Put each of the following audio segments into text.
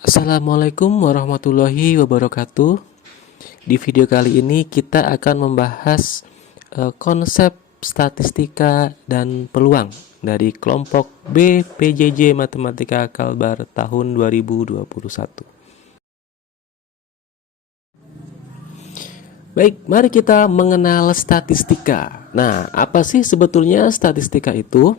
Assalamualaikum warahmatullahi wabarakatuh. Di video kali ini kita akan membahas konsep statistika dan peluang dari kelompok B PJJ Matematika Kalbar tahun 2021. Baik, mari kita mengenal statistika. Nah, apa sih sebetulnya statistika itu?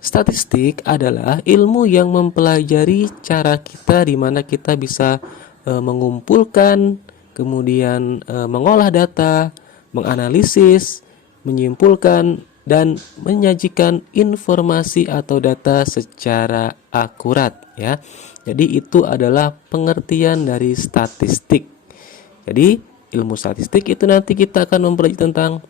Statistik adalah ilmu yang mempelajari cara kita di mana kita bisa mengumpulkan, kemudian mengolah data, menganalisis, menyimpulkan dan menyajikan informasi atau data secara akurat ya. Jadi itu adalah pengertian dari statistik. Jadi ilmu statistik itu nanti kita akan mempelajari tentang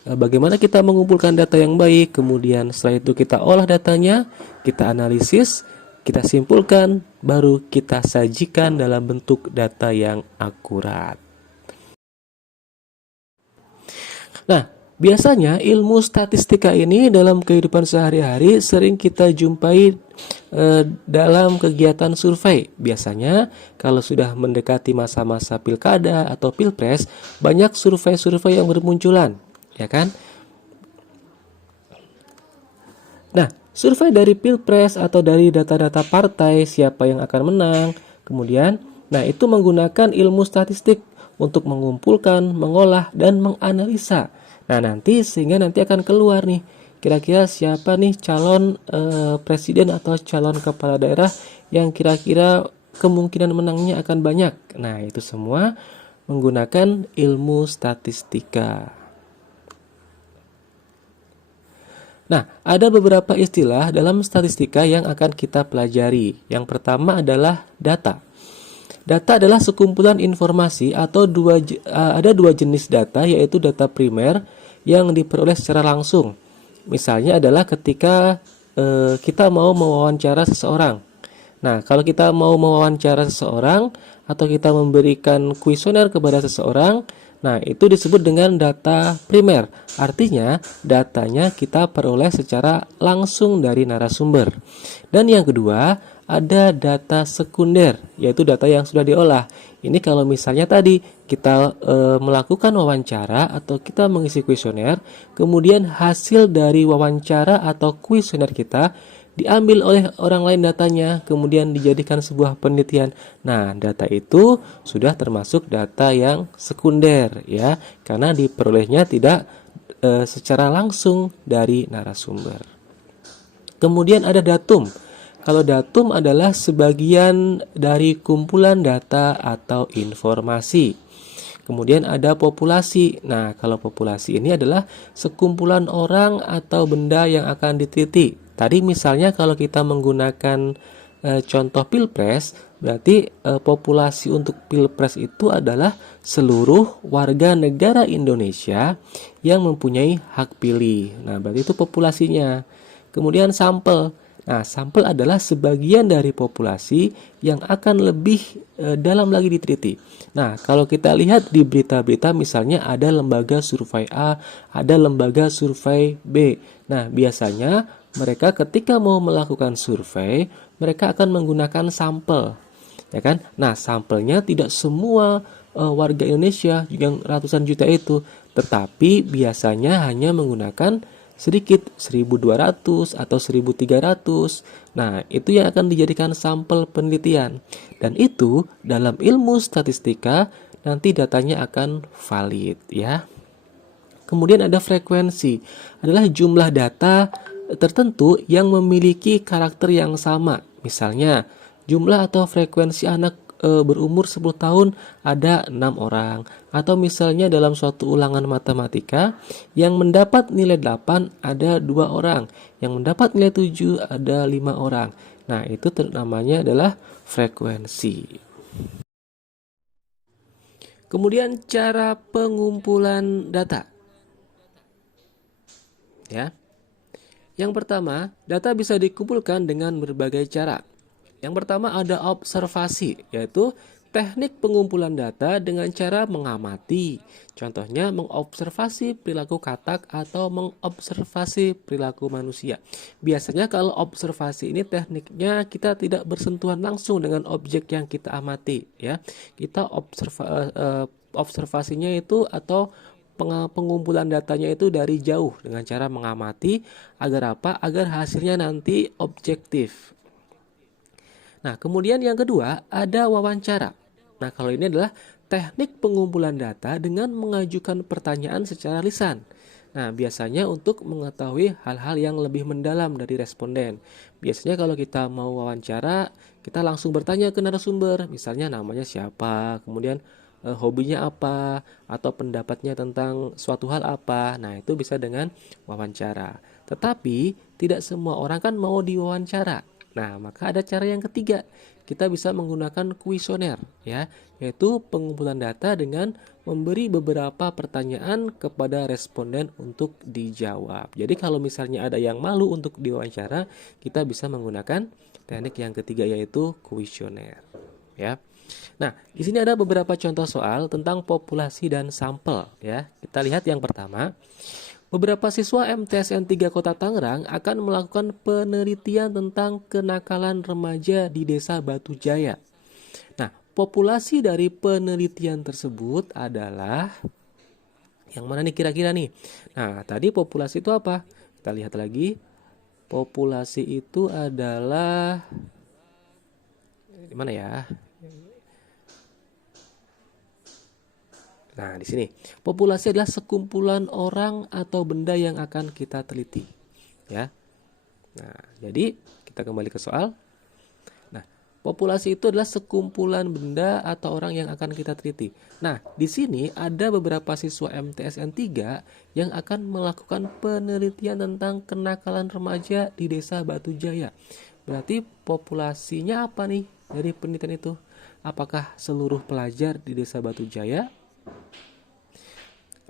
bagaimana kita mengumpulkan data yang baik, kemudian setelah itu kita olah datanya, kita analisis, kita simpulkan, baru kita sajikan dalam bentuk data yang akurat. Nah, biasanya ilmu statistika ini dalam kehidupan sehari-hari sering kita jumpai dalam kegiatan survei. Biasanya kalau sudah mendekati masa-masa pilkada atau pilpres, banyak survei-survei yang bermunculan. Ya kan? Nah, survei dari pilpres atau dari data-data partai siapa yang akan menang, kemudian, nah itu menggunakan ilmu statistik untuk mengumpulkan, mengolah, dan menganalisa. Nah, sehingga nanti akan keluar nih, kira-kira siapa nih calon presiden atau calon kepala daerah yang kira-kira kemungkinan menangnya akan banyak. Nah, itu semua menggunakan ilmu statistika. Nah, ada beberapa istilah dalam statistika yang akan kita pelajari. Yang pertama adalah data. Data adalah sekumpulan informasi atau ada dua jenis data, yaitu data primer yang diperoleh secara langsung. Misalnya adalah ketika kita mau mewawancara seseorang. Nah, kalau kita mau mewawancara seseorang atau kita memberikan kuesioner kepada seseorang, nah itu disebut dengan data primer. Artinya, datanya kita peroleh secara langsung dari narasumber. Dan yang kedua, ada data sekunder, yaitu data yang sudah diolah. Ini kalau misalnya tadi kita melakukan wawancara atau kita mengisi kuesioner, kemudian hasil dari wawancara atau kuesioner kita diambil oleh orang lain datanya, kemudian dijadikan sebuah penelitian. Nah, data itu sudah termasuk data yang sekunder ya, karena diperolehnya tidak secara langsung dari narasumber. Kemudian ada datum. Kalau datum adalah sebagian dari kumpulan data atau informasi. Kemudian ada populasi. Nah, kalau populasi ini adalah sekumpulan orang atau benda yang akan diteliti. Tadi misalnya kalau kita menggunakan contoh pilpres, berarti populasi untuk pilpres itu adalah seluruh warga negara Indonesia yang mempunyai hak pilih. Nah, berarti itu populasinya. Kemudian sampel. Nah, sampel adalah sebagian dari populasi yang akan lebih dalam lagi diteliti. Nah, kalau kita lihat di berita-berita misalnya ada lembaga survei A, ada lembaga survei B. Nah, biasanya mereka ketika mau melakukan survei, mereka akan menggunakan sampel. Ya kan? Nah, sampelnya tidak semua warga Indonesia yang ratusan juta itu, tetapi biasanya hanya menggunakan sedikit 1.200 atau 1.300. Nah, itu yang akan dijadikan sampel penelitian. Dan itu dalam ilmu statistika nanti datanya akan valid ya. Kemudian ada frekuensi, adalah jumlah data tertentu yang memiliki karakter yang sama. Misalnya, jumlah atau frekuensi anak berumur 10 tahun ada 6 orang. Atau misalnya dalam suatu ulangan matematika, yang mendapat nilai 8 ada 2 orang. Yang mendapat nilai 7 ada 5 orang. Nah, itu namanya adalah frekuensi. Kemudian cara pengumpulan data. Ya. Yang pertama, data bisa dikumpulkan dengan berbagai cara. Yang pertama ada observasi, yaitu teknik pengumpulan data dengan cara mengamati. Contohnya mengobservasi perilaku katak atau mengobservasi perilaku manusia. Biasanya kalau observasi ini tekniknya kita tidak bersentuhan langsung dengan objek yang kita amati, ya. Kita observasinya itu atau pengumpulan datanya itu dari jauh dengan cara mengamati agar apa? Agar hasilnya nanti objektif. Nah, kemudian yang kedua ada wawancara. Nah, kalau ini adalah teknik pengumpulan data dengan mengajukan pertanyaan secara lisan. Nah, biasanya untuk mengetahui hal-hal yang lebih mendalam dari responden. Biasanya kalau kita mau wawancara, kita langsung bertanya ke narasumber, misalnya namanya siapa, kemudian hobinya apa, atau pendapatnya tentang suatu hal apa. Nah, itu bisa dengan wawancara. Tetapi, tidak semua orang kan mau diwawancara. Nah, maka ada cara yang ketiga. Kita bisa menggunakan kuesioner, ya, yaitu pengumpulan data dengan memberi beberapa pertanyaan kepada responden untuk dijawab. Jadi kalau misalnya ada yang malu untuk diwawancara, kita bisa menggunakan teknik yang ketiga yaitu kuesioner, ya. Nah, di sini ada beberapa contoh soal tentang populasi dan sampel, ya. Kita lihat yang pertama. Beberapa siswa MTSN 3 Kota Tangerang akan melakukan penelitian tentang kenakalan remaja di Desa Batu Jaya. Nah, populasi dari penelitian tersebut adalah yang mana nih kira-kira nih? Nah, tadi populasi itu apa? Kita lihat lagi. Populasi itu adalah di mana ya? Nah, di sini populasi adalah sekumpulan orang atau benda yang akan kita teliti, ya. Nah, jadi kita kembali ke soal. Nah, populasi itu adalah sekumpulan benda atau orang yang akan kita teliti. Nah, di sini ada beberapa siswa MTSN 3 yang akan melakukan penelitian tentang kenakalan remaja di Desa Batu Jaya. Berarti populasinya apa nih dari penelitian itu? Apakah seluruh pelajar di Desa Batu Jaya?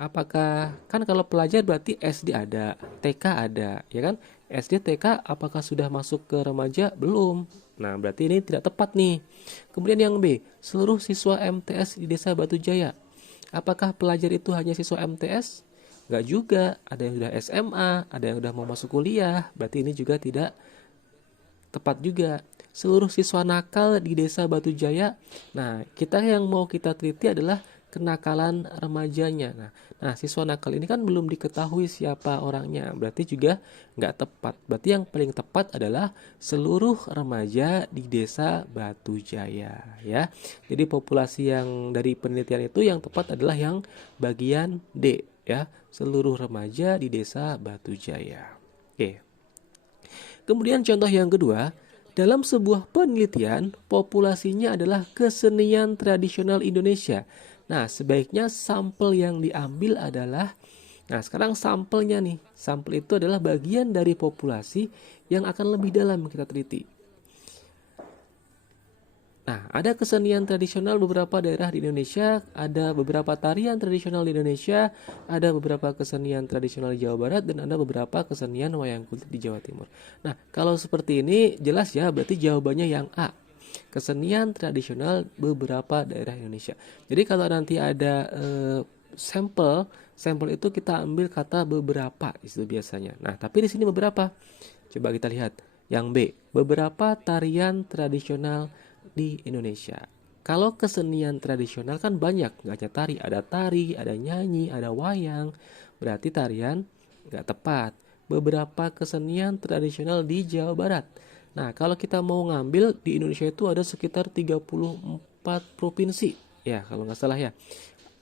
Apakah kan kalau pelajar berarti SD ada, TK ada, ya kan? SD, TK apakah sudah masuk ke remaja? Belum. Nah, berarti ini tidak tepat nih. Kemudian yang B, seluruh siswa MTS di Desa Batu Jaya. Apakah pelajar itu hanya siswa MTS? Enggak juga, ada yang sudah SMA, ada yang sudah mau masuk kuliah. Berarti ini juga tidak tepat juga. Seluruh siswa nakal di Desa Batu Jaya. Nah, kita yang mau kita teliti adalah kenakalan remajanya. Nah, siswa nakal ini kan belum diketahui siapa orangnya. Berarti juga nggak tepat. Berarti yang paling tepat adalah seluruh remaja di Desa Batu Jaya, ya. Jadi populasi yang dari penelitian itu yang tepat adalah yang bagian D, ya. Seluruh remaja di Desa Batu Jaya. Oke. Kemudian contoh yang kedua, dalam sebuah penelitian, populasinya adalah kesenian tradisional Indonesia. Nah, sebaiknya sampel yang diambil adalah, nah sekarang sampelnya nih, sampel itu adalah bagian dari populasi yang akan lebih dalam kita teliti. Nah, ada kesenian tradisional beberapa daerah di Indonesia, ada beberapa tarian tradisional di Indonesia, ada beberapa kesenian tradisional di Jawa Barat, dan ada beberapa kesenian wayang kulit di Jawa Timur. Nah, kalau seperti ini jelas ya, berarti jawabannya yang A. Kesenian tradisional beberapa daerah Indonesia. Jadi kalau nanti ada sampel itu kita ambil kata beberapa itu biasanya. Nah, tapi di sini beberapa. Coba kita lihat. Yang B, beberapa tarian tradisional di Indonesia. Kalau kesenian tradisional kan banyak, nggak hanya tari, ada nyanyi, ada wayang. Berarti tarian nggak tepat. Beberapa kesenian tradisional di Jawa Barat. Nah, kalau kita mau ngambil di Indonesia itu ada sekitar 34 provinsi. Ya, kalau nggak salah ya.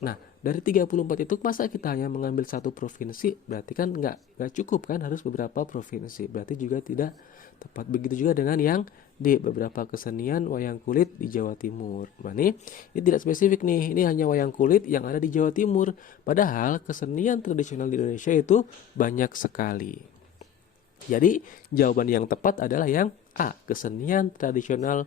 Nah, dari 34 itu masa kita hanya mengambil satu provinsi? Berarti kan nggak cukup kan, harus beberapa provinsi. Berarti juga tidak tepat. Begitu juga dengan yang D, beberapa kesenian wayang kulit di Jawa Timur. Nah, ini tidak spesifik nih, ini hanya wayang kulit yang ada di Jawa Timur. Padahal kesenian tradisional di Indonesia itu banyak sekali. Jadi jawaban yang tepat adalah yang A, kesenian tradisional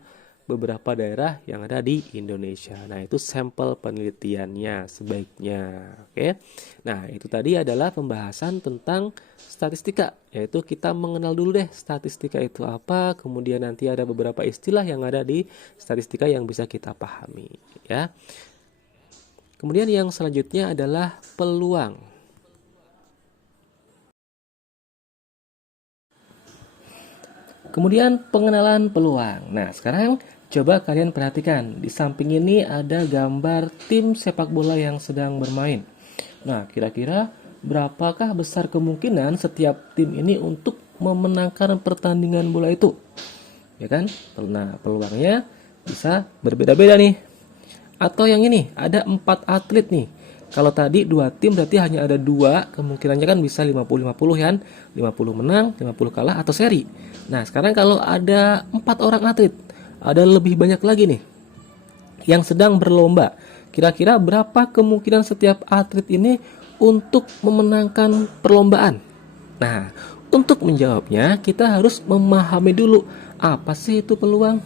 beberapa daerah yang ada di Indonesia. Nah, itu sampel penelitiannya sebaiknya. Oke. Nah, itu tadi adalah pembahasan tentang statistika, yaitu kita mengenal dulu deh statistika itu apa, kemudian nanti ada beberapa istilah yang ada di statistika yang bisa kita pahami, ya. Kemudian yang selanjutnya adalah peluang. Kemudian pengenalan peluang. Nah, sekarang coba kalian perhatikan. Di samping ini ada gambar tim sepak bola yang sedang bermain. Nah, kira-kira berapakah besar kemungkinan setiap tim ini untuk memenangkan pertandingan bola itu? Ya kan? Nah, peluangnya bisa berbeda-beda nih. Atau yang ini, ada 4 atlet nih. Kalau tadi 2 tim berarti hanya ada 2, kemungkinannya kan bisa 50-50 kan, 50 menang, 50 kalah atau seri. Nah, sekarang kalau ada 4 orang atlet, ada lebih banyak lagi nih yang sedang berlomba. Kira-kira berapa kemungkinan setiap atlet ini untuk memenangkan perlombaan? Nah, untuk menjawabnya kita harus memahami dulu apa sih itu peluang.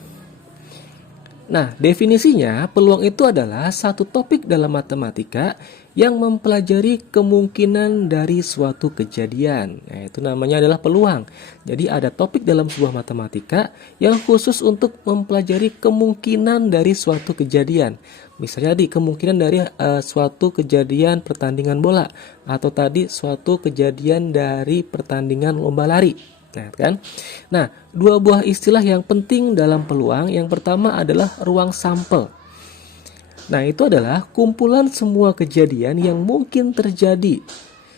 Nah, definisinya peluang itu adalah satu topik dalam matematika yang mempelajari kemungkinan dari suatu kejadian. Nah, itu namanya adalah peluang. Jadi ada topik dalam sebuah matematika yang khusus untuk mempelajari kemungkinan dari suatu kejadian. Misalnya di kemungkinan dari suatu kejadian pertandingan bola, atau tadi suatu kejadian dari pertandingan lomba lari. Nah, kan? Nah, dua buah istilah yang penting dalam peluang. Yang pertama adalah ruang sampel. Nah, itu adalah kumpulan semua kejadian yang mungkin terjadi.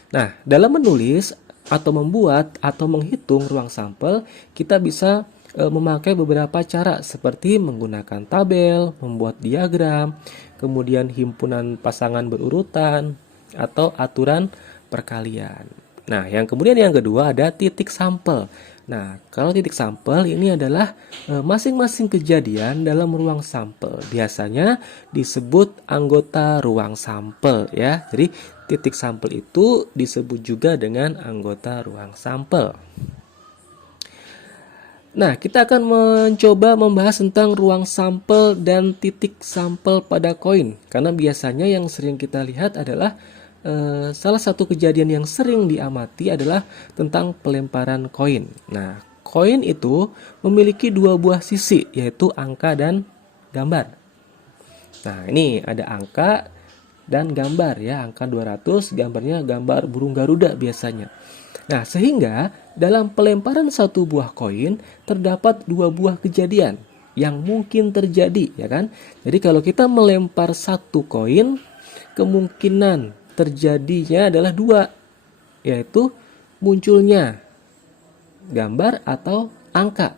Nah, dalam menulis atau membuat atau menghitung ruang sampel, kita bisa memakai beberapa cara seperti menggunakan tabel, membuat diagram, kemudian himpunan pasangan berurutan, atau aturan perkalian. Nah, kemudian yang kedua ada titik sampel. Nah, kalau titik sampel ini adalah masing-masing kejadian dalam ruang sampel. Biasanya disebut anggota ruang sampel ya. Jadi titik sampel itu disebut juga dengan anggota ruang sampel. Nah, kita akan mencoba membahas tentang ruang sampel dan titik sampel pada koin. Karena biasanya yang sering kita lihat adalah salah satu kejadian yang sering diamati adalah tentang pelemparan koin. Nah, koin itu memiliki 2 buah sisi, yaitu angka dan gambar. Nah, ini ada angka dan gambar ya, angka 200, gambarnya gambar burung Garuda biasanya. Nah, sehingga dalam pelemparan satu buah koin terdapat 2 buah kejadian yang mungkin terjadi, ya kan? Jadi kalau kita melempar satu koin, kemungkinan terjadinya adalah 2, yaitu munculnya gambar atau angka.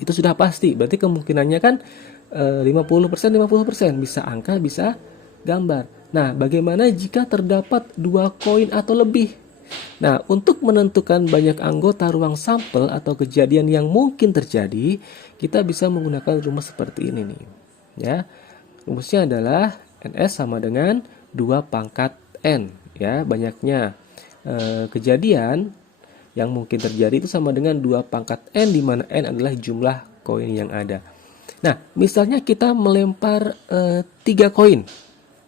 Itu sudah pasti, berarti kemungkinannya kan 50%, 50%, bisa angka, bisa gambar. Nah, bagaimana jika terdapat 2 koin atau lebih? Nah, untuk menentukan banyak anggota ruang sampel atau kejadian yang mungkin terjadi, kita bisa menggunakan rumus seperti ini nih. Ya. Rumusnya adalah NS sama dengan 2 pangkat N ya, banyaknya kejadian yang mungkin terjadi itu sama dengan 2 pangkat N, di mana N adalah jumlah koin yang ada. Nah, misalnya kita melempar 3 koin,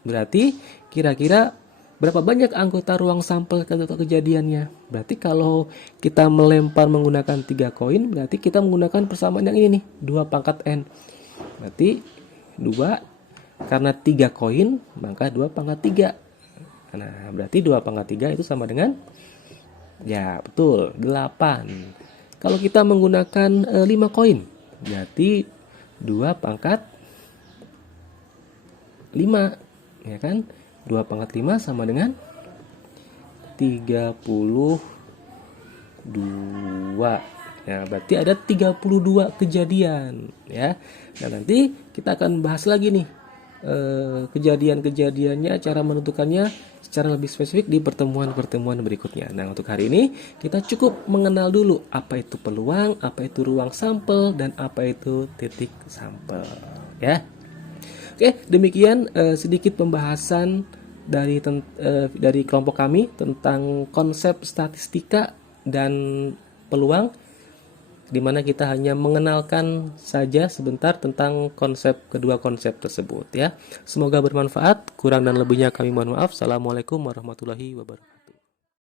berarti kira-kira berapa banyak anggota ruang sampel atau kejadiannya? Berarti kalau kita melempar menggunakan 3 koin, berarti kita menggunakan persamaan yang ini nih, 2 pangkat N. Berarti 2, karena 3 koin, maka 2 pangkat 3. Nah, berarti 2 pangkat 3 itu sama dengan, ya betul, 8. Kalau kita menggunakan 5 koin, berarti 2 pangkat 5, ya kan? 2 pangkat 5 sama dengan 32. Ya, berarti ada 32 kejadian, ya. Nah, nanti kita akan bahas lagi nih kejadian-kejadiannya, cara menentukannya secara lebih spesifik di pertemuan-pertemuan berikutnya. Nah, untuk hari ini kita cukup mengenal dulu apa itu peluang, apa itu ruang sampel, dan apa itu titik sampel, ya. Oke, demikian sedikit pembahasan dari kelompok kami tentang konsep statistika dan peluang. di mana kita hanya mengenalkan saja sebentar tentang kedua konsep tersebut ya. Semoga bermanfaat. Kurang dan lebihnya kami mohon maaf. Assalamualaikum warahmatullahi wabarakatuh.